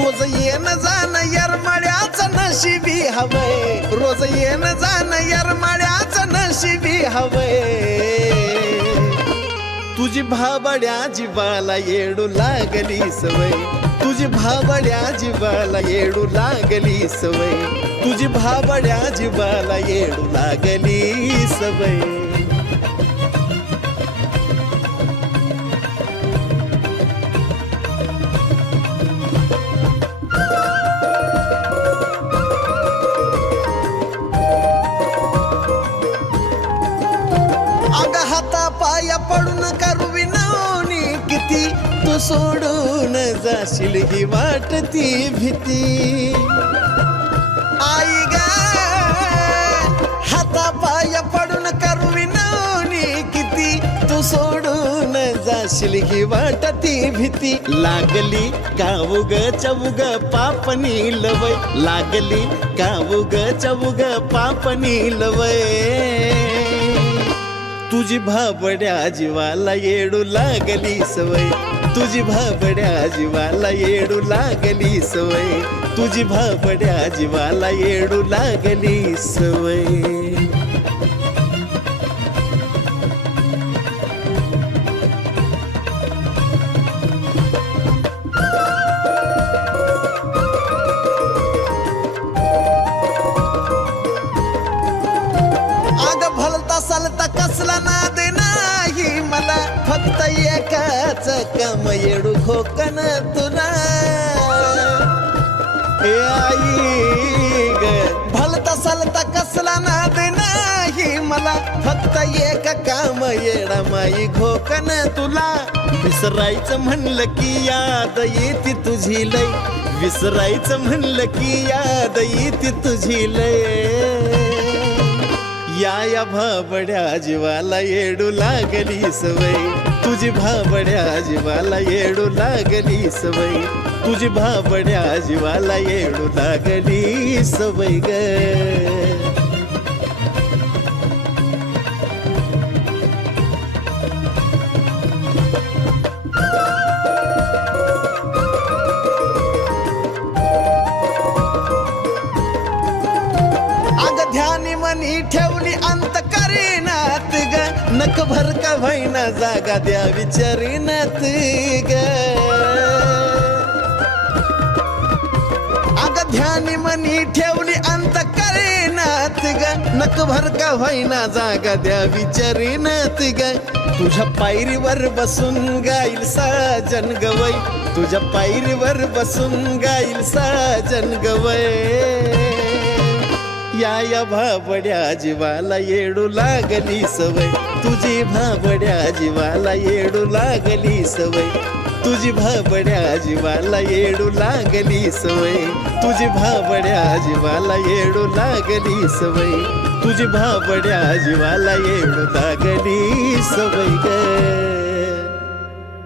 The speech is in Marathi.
रोज येणं जाणं यरमाड्याचं नशिबी हवय. रोज येणं जाणं यरमाड्याचं नशिबी हवंय. तुझी भाबड्या जीवाला येडू लागली सवय. तुझी भाबड्या जीवाला येडू लागली सवय. तुझी भाबड्या जीवाला येडू लागली सवय. पाया पडून करवी विनवणी किती? तू सोडून जाशील ही वाटती भीती. आई ग हाता पाया पडून करवी विनवणी किती? तू सोडून जाशील ही वाटती भीती. लागली काऊग चौग पापनी लवय. लागली काऊग चौग पापनी लवय. तुझी भाबड्या जीवाला येडू लागली सवय. तुझी भाबड्या जीवाला येडू लागली सवय. तुझी भाबड्या जीवाला येडू लागली सवय. कसला नाद नाही मला फक्त एकाच काम येडू खोकन तुला. ए आई ग भलता सलता कसला नाद नाही मला फक्त एक काम येडा माई खोकन तुला. विसरायचं म्हणलं की याद येते तुझी लय. विसरायचं म्हणलं की याद येते तुझी लय. या भाबड्या जीवाला येडू लागली सवय. तुझी भाबड्या जीवाला येडू लागली सवय. तुझी भाबड्या जीवाला येडू लागली सवय ग. ध्यानी मनी ठेव विचारी नात ग. नक भर का भैना जागा द्या विचारी नात ग. अग ध्यानी मनी ठेवली अंत करीनात ग. नक भर का भैना जागा द्या विचारीनात ग. तुझ्या पायरीवर बसून गाईल साजन गवई. तुझ्या पायरीवर बसून गाईल साजन गवय या या भाबड्या जीवाला येडू लागली सवय. तुझी भाबड्या जीवाला येडू लागली सवय. तुझी भाबड्या जीवाला येडू लागली सवय. तुझी भाबड्या जीवाला येडू लागली सवय. तुझी भाबड्या जीवाला येडू लागली सवय ग.